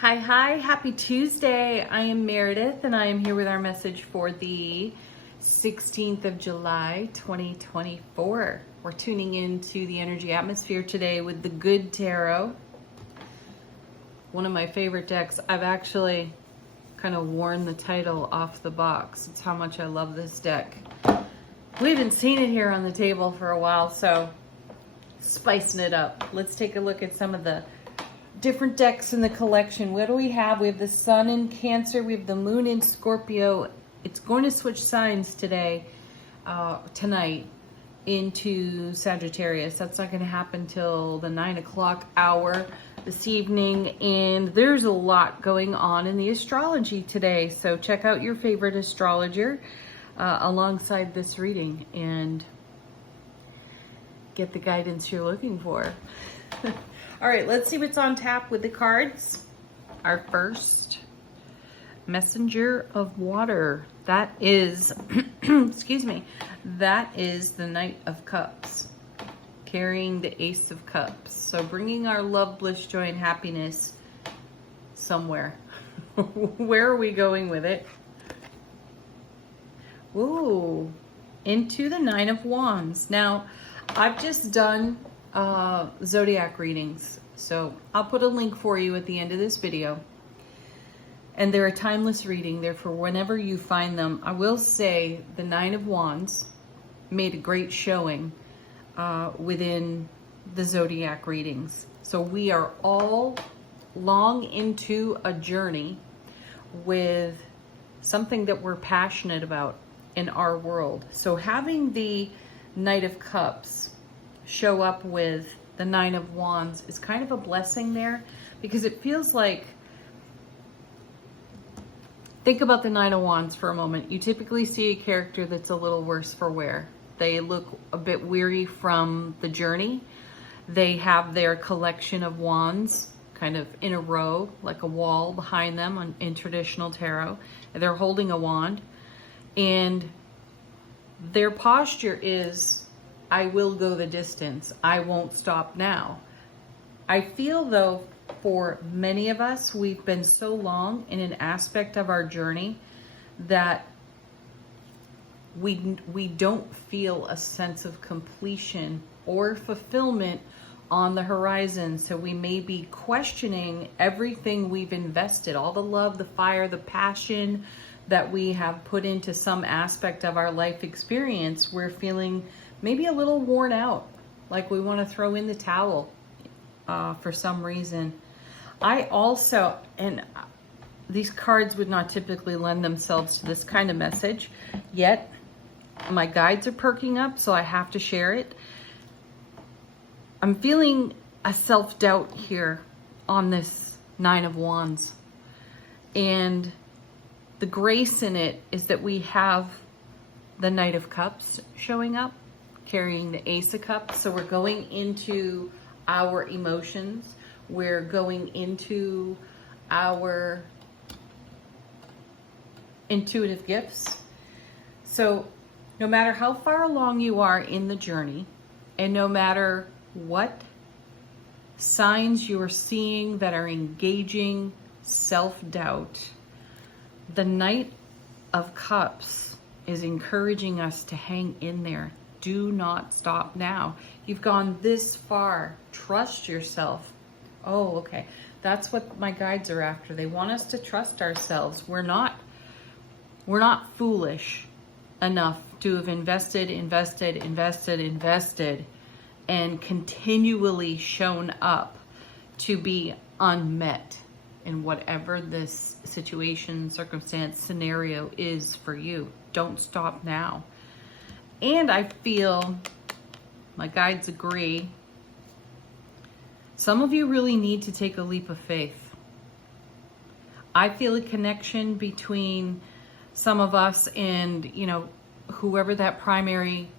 Hi, happy Tuesday. I am Meredith and I am here with our message for the 16th of July, 2024. We're tuning into the energy atmosphere today with the Good Tarot. One of my favorite decks. I've actually kind of worn the title off the box. It's how much I love this deck. We haven't seen it here on the table for a while, so spicing it up. Let's take a look at some of the different decks in the collection. What do we have? We have the Sun in Cancer. We have the Moon in Scorpio. It's going to switch signs tonight, into Sagittarius. That's not going to happen till the 9 o'clock hour this evening. And there's a lot going on in the astrology today. So check out your favorite astrologer alongside this reading and get the guidance you're looking for. All right, let's see what's on tap with the cards. Our first, Messenger of Water. That is, excuse me, that is the Knight of Cups, carrying the Ace of Cups. So bringing our love, bliss, joy, and happiness somewhere. Where are we going with it? Ooh, into the Nine of Wands. Now, I've just done zodiac readings, so I'll put a link for you at the end of this video, and they're a timeless reading. They're for whenever you find them. I will say the Nine of Wands made a great showing within the zodiac readings. So we are all long into a journey with something that we're passionate about in our world. So having the Knight of Cups show up with the Nine of Wands is kind of a blessing there, because it feels like, think about the Nine of Wands for a moment. You typically see a character that's a little worse for wear. They look a bit weary from the journey. They have their collection of wands kind of in a row, like a wall behind them in traditional tarot. They're holding a wand, and their posture is, I will go the distance. I won't stop now. I feel though, for many of us, we've been so long in an aspect of our journey that we don't feel a sense of completion or fulfillment on the horizon. So we may be questioning everything we've invested, all the love, the fire, the passion that we have put into some aspect of our life experience. We're feeling maybe a little worn out, like we want to throw in the towel for some reason. I also, and these cards would not typically lend themselves to this kind of message, yet my guides are perking up, so I have to share it. I'm feeling a self-doubt here on this Nine of Wands. And the grace in it is that we have the Knight of Cups showing up, carrying the Ace of Cups. So we're going into our emotions. We're going into our intuitive gifts. So no matter how far along you are in the journey, and no matter what signs you are seeing that are engaging self-doubt, the Knight of Cups is encouraging us to hang in there. Do not stop now. You've gone this far. Trust yourself. Oh, okay. That's what my guides are after. They want us to trust ourselves. We're not foolish enough to have invested, and continually shown up to be unmet in whatever this situation, circumstance, scenario is for you. Don't stop now. And I feel, my guides agree, some of you really need to take a leap of faith. I feel a connection between some of us and, whoever that primary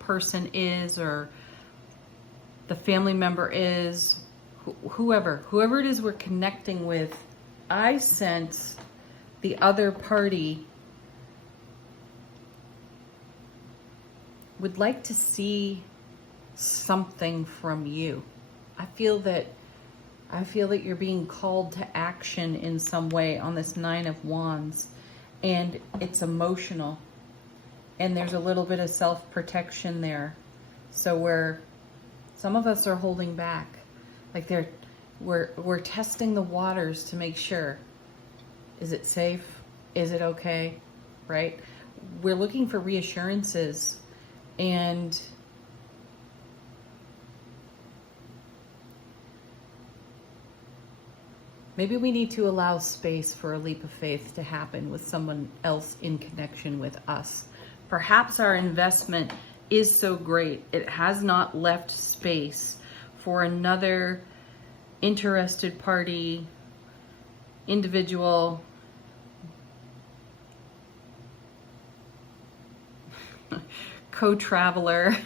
person is, or the family member is, whoever it is we're connecting with. I sense the other party would like to see something from you. I feel that I feel that you're being called to action in some way on this Nine of Wands, and it's emotional, and there's a little bit of self-protection there. So where some of us are holding back, like we're testing the waters to make sure, is it safe? Is it okay? Right? We're looking for reassurances, and maybe we need to allow space for a leap of faith to happen with someone else in connection with us. Perhaps our investment is so great, it has not left space for another interested party, individual, co-traveler.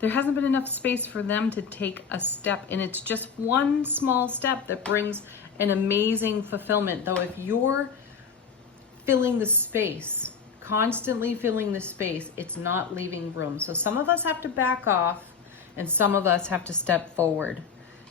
There hasn't been enough space for them to take a step, and it's just one small step that brings an amazing fulfillment. Though if you're filling the space, constantly filling the space, it's not leaving room. So some of us have to back off, and some of us have to step forward.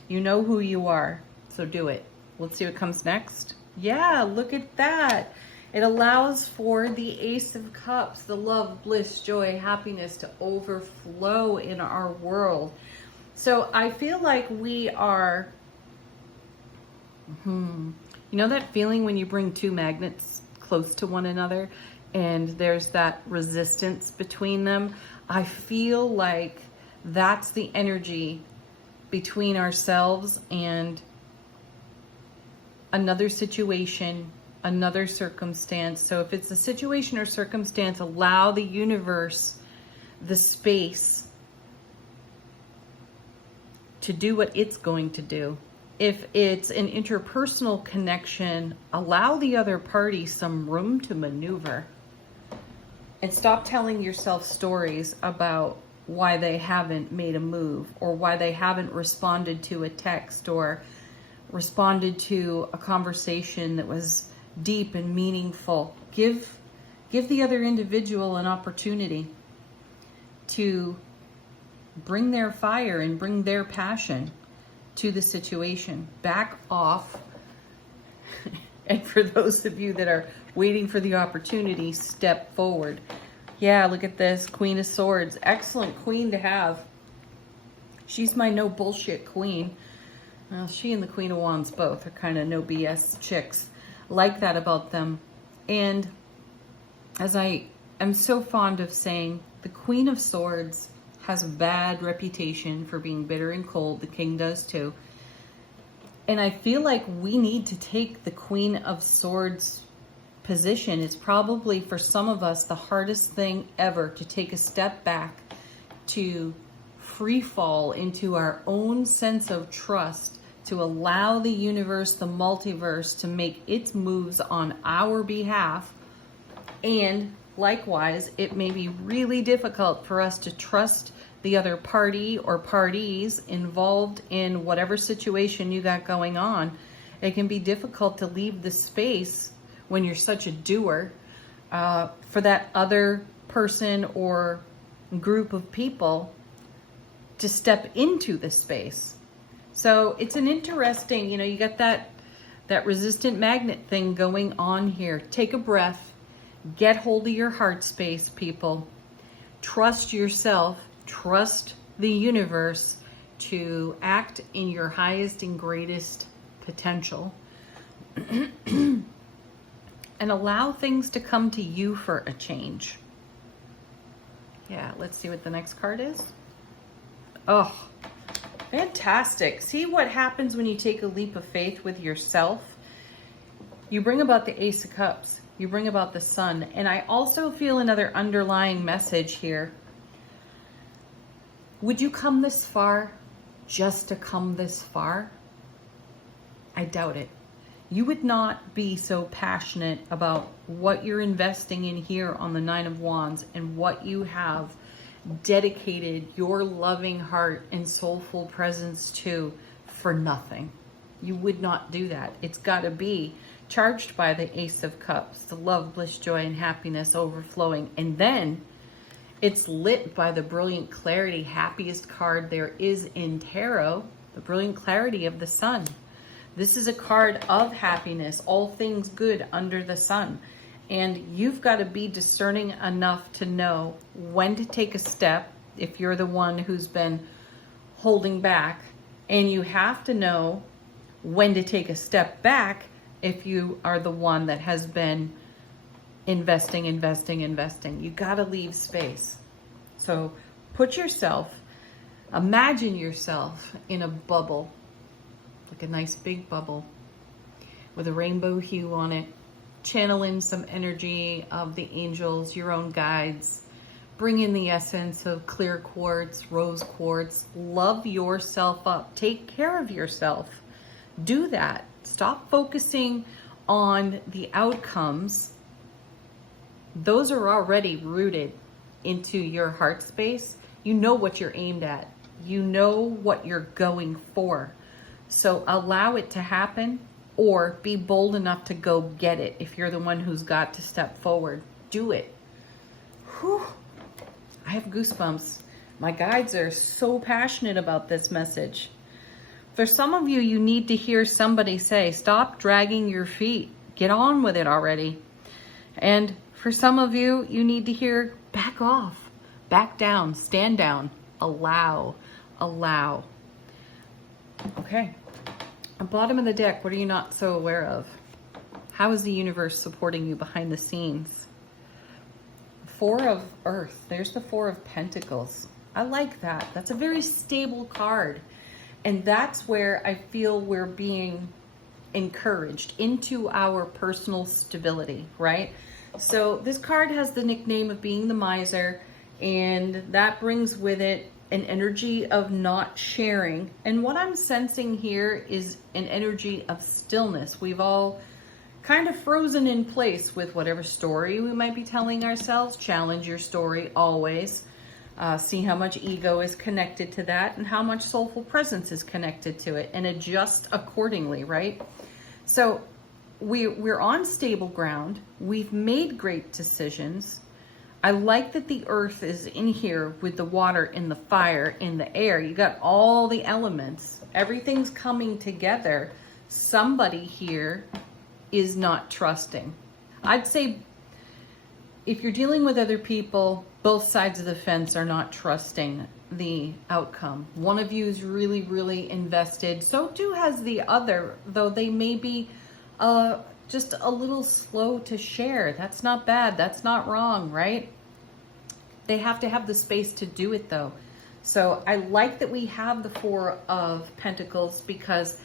You know who you are, so do it. Let's see what comes next. Yeah, look at that. It allows for the Ace of Cups, the love, bliss, joy, happiness to overflow in our world. So I feel like we are, you know that feeling when you bring two magnets close to one another and there's that resistance between them? I feel like that's the energy between ourselves and another situation, another circumstance. So if it's a situation or circumstance, allow the universe the space to do what it's going to do. If it's an interpersonal connection, allow the other party some room to maneuver. And stop telling yourself stories about why they haven't made a move, or why they haven't responded to a text, or responded to a conversation that was deep and meaningful. Give the other individual an opportunity to bring their fire and bring their passion to the situation. Back off. And for those of you that are waiting for the opportunity, step forward. Yeah, look at this. Queen of Swords. Excellent queen to have. She's my no bullshit queen. Well, she and the Queen of Wands both are kind of no BS chicks. Like that about them. And as I am so fond of saying, the Queen of Swords has a bad reputation for being bitter and cold. The King does too. And I feel like we need to take the Queen of Swords position. It's probably for some of us the hardest thing ever to take a step back, to free fall into our own sense of trust, to allow the universe, the multiverse, to make its moves on our behalf. And likewise, it may be really difficult for us to trust the other party or parties involved in whatever situation you got going on. It can be difficult to leave the space when you're such a doer for that other person or group of people to step into the space. So it's an interesting, you got that resistant magnet thing going on here. Take a breath. Get hold of your heart space, people. Trust yourself. Trust the universe to act in your highest and greatest potential. And allow things to come to you for a change. Yeah, let's see what the next card is. Oh, fantastic. See what happens when you take a leap of faith with yourself? You bring about the Ace of Cups. You bring about the Sun. And I also feel another underlying message here. Would you come this far just to come this far? I doubt it. You would not be so passionate about what you're investing in here on the Nine of Wands and what you have dedicated your loving heart and soulful presence to for nothing. You would not do that. It's got to be charged by the Ace of Cups, the love, bliss, joy, and happiness overflowing. And then it's lit by the brilliant clarity, happiest card there is in tarot. the brilliant clarity of the sun. This is a card of happiness, all things good under the sun. And you've got to be discerning enough to know when to take a step if you're the one who's been holding back. And you have to know when to take a step back if you are the one that has been investing. You got to leave space. So imagine yourself in a bubble, like a nice big bubble with a rainbow hue on it. Channel in some energy of the angels, your own guides. Bring in the essence of clear quartz, rose quartz. Love yourself up. Take care of yourself. Do that. Stop focusing on the outcomes. Those are already rooted into your heart space. You know what you're aimed at. You know what you're going for. So allow it to happen, or be bold enough to go get it. If you're the one who's got to step forward, do it. Whew. I have goosebumps. My guides are so passionate about this message. For some of you, you need to hear somebody say, stop dragging your feet. Get on with it already. And for some of you, you need to hear, back off, back down, stand down, allow. Okay. At bottom of the deck, what are you not so aware of? How is the universe supporting you behind the scenes? Four of Earth. There's the Four of Pentacles. I like that. That's a very stable card. And that's where I feel we're being encouraged into our personal stability, right? So this card has the nickname of being the miser, and that brings with it an energy of not sharing. And what I'm sensing here is an energy of stillness. We've all kind of frozen in place with whatever story we might be telling ourselves. Challenge your story always. See how much ego is connected to that and how much soulful presence is connected to it, and adjust accordingly, right? So we're on stable ground. We've made great decisions. I like that the earth is in here with the water and the fire in the air. You got all the elements. Everything's coming together. Somebody here is not trusting. I'd say if you're dealing with other people, both sides of the fence are not trusting the outcome. One of you is really, really invested. So too has the other, though they may be just a little slow to share. That's not bad. That's not wrong, right? They have to have the space to do it, though. So I like that we have the Four of Pentacles, because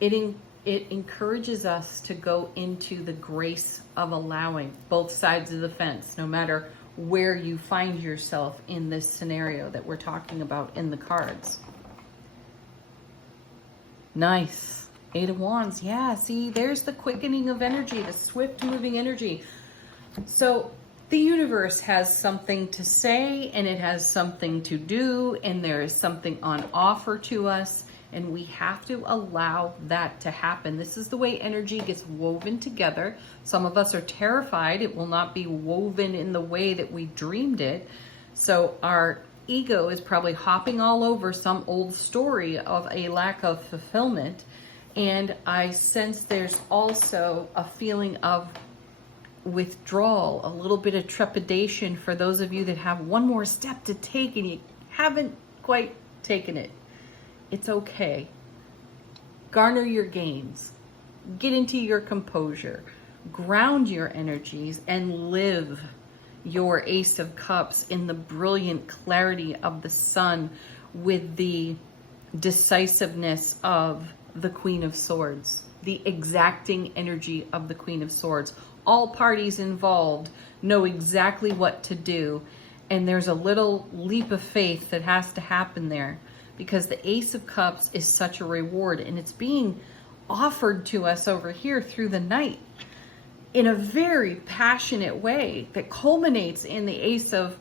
it encourages us to go into the grace of allowing both sides of the fence, no matter where you find yourself in this scenario that we're talking about in the cards. Nice. Eight of Wands. Yeah, see, there's the quickening of energy, the swift moving energy. So the universe has something to say, and it has something to do, and there is something on offer to us, and we have to allow that to happen. This is the way energy gets woven together. Some of us are terrified it will not be woven in the way that we dreamed it. So our ego is probably hopping all over some old story of a lack of fulfillment. And I sense there's also a feeling of withdrawal, a little bit of trepidation for those of you that have one more step to take and you haven't quite taken it. It's okay. Garner your gains. Get into your composure. Ground your energies and live your Ace of Cups in the brilliant clarity of the sun with the decisiveness of the Queen of Swords, the exacting energy of the Queen of Swords. All parties involved know exactly what to do, and there's a little leap of faith that has to happen there, because the Ace of Cups is such a reward, and it's being offered to us over here through the night in a very passionate way that culminates in the Ace of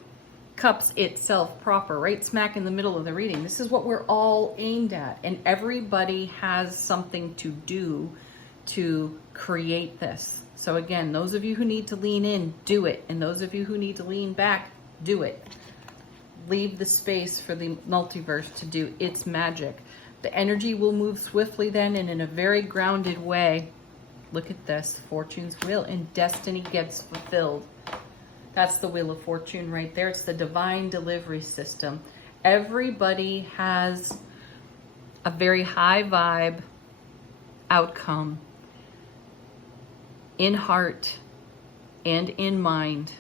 Cups itself proper, right smack in the middle of the reading. This is what we're all aimed at, and everybody has something to do to create this. So again, those of you who need to lean in, do it, and those of you who need to lean back, do it. Leave the space for the multiverse to do its magic. The energy will move swiftly then and in a very grounded way. Look at this, Fortune's wheel, and destiny gets fulfilled. That's the Wheel of Fortune right there. It's the divine delivery system. Everybody has a very high vibe outcome in heart and in mind,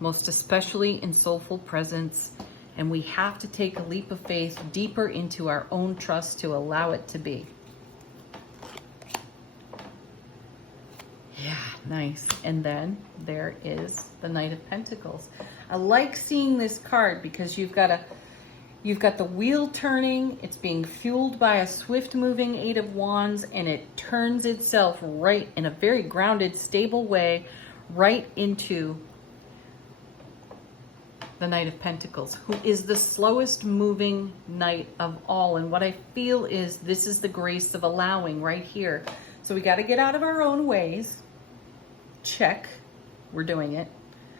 most especially in soulful presence. And we have to take a leap of faith deeper into our own trust to allow it to be. Yeah, nice. And then there is the Knight of Pentacles. I like seeing this card because you've got the wheel turning. It's being fueled by a swift moving Eight of Wands, and it turns itself right in a very grounded, stable way right into the Knight of Pentacles, who is the slowest moving knight of all. And what I feel is this is the grace of allowing right here. So we got to get out of our own ways. Check. We're doing it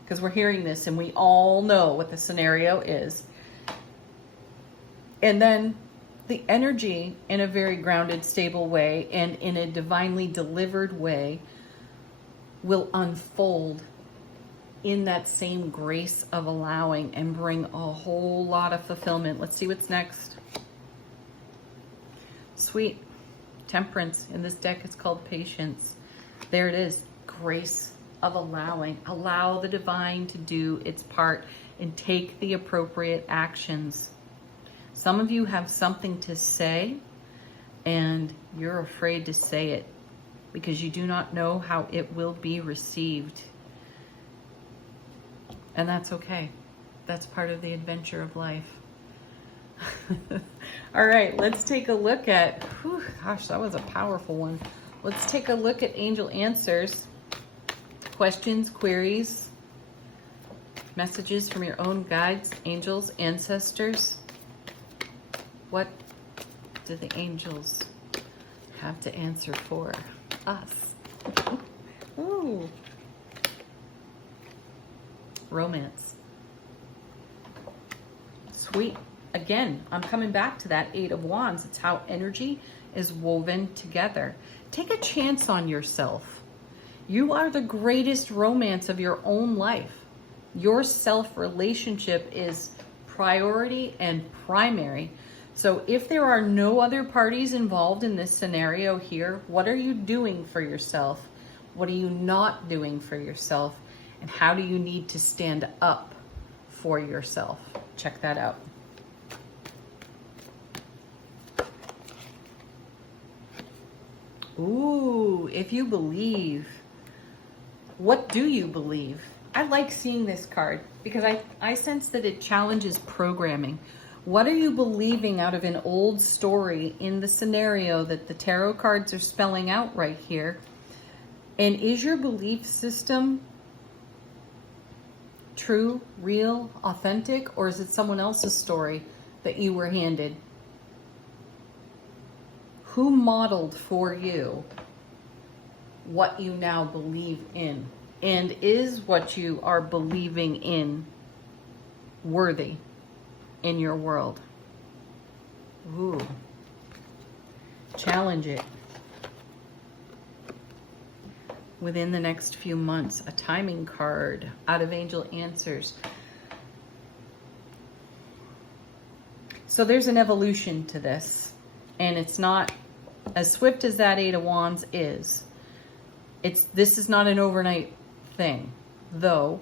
because we're hearing this and we all know what the scenario is. And then the energy in a very grounded, stable way and in a divinely delivered way will unfold in that same grace of allowing and bring a whole lot of fulfillment. Let's see what's next. Sweet. Temperance. In this deck, it's called Patience. There it is. Grace of allowing. Allow the divine to do its part and take the appropriate actions. Some of you have something to say and you're afraid to say it because you do not know how it will be received. And that's okay. That's part of the adventure of life. All right, let's take a look at, whew, gosh, that was a powerful one. Let's take a look at angel answers, questions, queries, messages from your own guides, angels, ancestors. What do the angels have to answer for us? Ooh. Romance. Sweet. Again, I'm coming back to that Eight of Wands. It's how energy is woven together. Take a chance on yourself. You are the greatest romance of your own life. Your self-relationship is priority and primary. So if there are no other parties involved in this scenario here, what are you doing for yourself? What are you not doing for yourself? And how do you need to stand up for yourself? Check that out. Ooh, if you believe. What do you believe? I like seeing this card because I sense that it challenges programming. What are you believing out of an old story in the scenario that the tarot cards are spelling out right here? And is your belief system true, real, authentic, or is it someone else's story that you were handed? Who modeled for you what you now believe in? And is what you are believing in worthy in your world? Ooh. Challenge it. Within the next few months, a timing card out of Angel Answers. So there's an evolution to this, and it's not as swift as that Eight of Wands is. This is not an overnight thing, though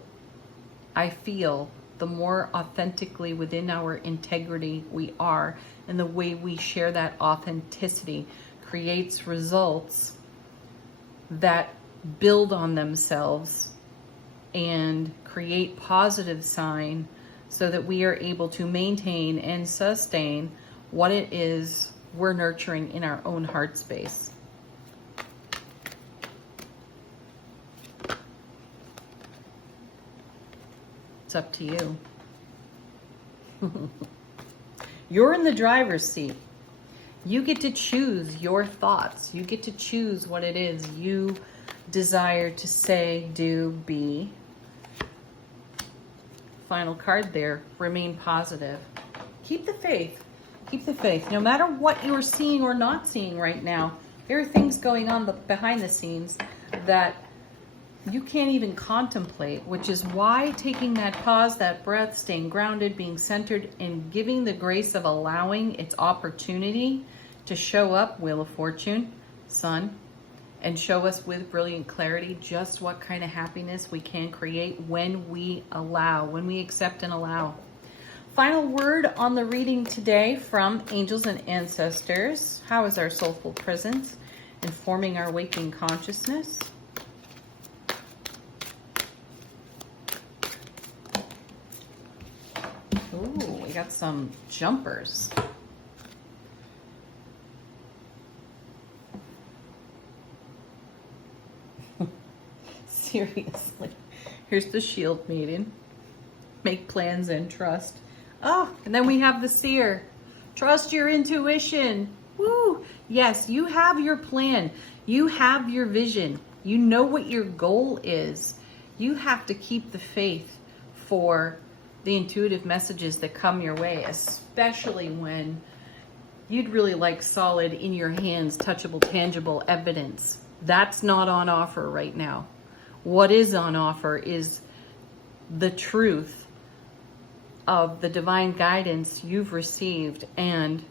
I feel the more authentically within our integrity we are and the way we share that authenticity creates results that build on themselves and create positive sign so that we are able to maintain and sustain what it is we're nurturing in our own heart space. It's up to you. You're in the driver's seat. You get to choose your thoughts. You get to choose what it is you desire to say, do, be. Final card there. Remain positive. Keep the faith. Keep the faith. No matter what you're seeing or not seeing right now, there are things going on behind the scenes that you can't even contemplate, which is why taking that pause, that breath, staying grounded, being centered, and giving the grace of allowing its opportunity to show up, Wheel of Fortune, Sun, and show us with brilliant clarity just what kind of happiness we can create when we allow, when we accept and allow. Final word on the reading today from angels and ancestors. How is our soulful presence informing our waking consciousness? Ooh, we got some jumpers. Seriously. Here's the Shield Maiden. Make plans and trust. Oh, and then we have the Seer. Trust your intuition. Woo! Yes, you have your plan. You have your vision. You know what your goal is. You have to keep the faith for the intuitive messages that come your way, especially when you'd really like solid, in your hands, touchable, tangible evidence. That's not on offer right now. What is on offer is the truth of the divine guidance you've received, and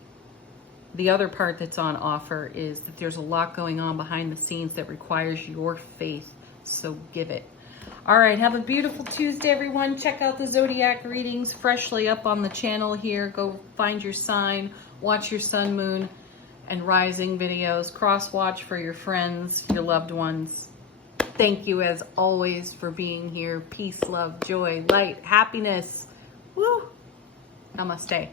the other part that's on offer is that there's a lot going on behind the scenes that requires your faith, so give it. All right, have a beautiful Tuesday, everyone. Check out the Zodiac readings freshly up on the channel here. Go find your sign, watch your sun, moon, and rising videos. Cross watch for your friends, your loved ones. Thank you, as always, for being here. Peace, love, joy, light, happiness. Woo! Namaste.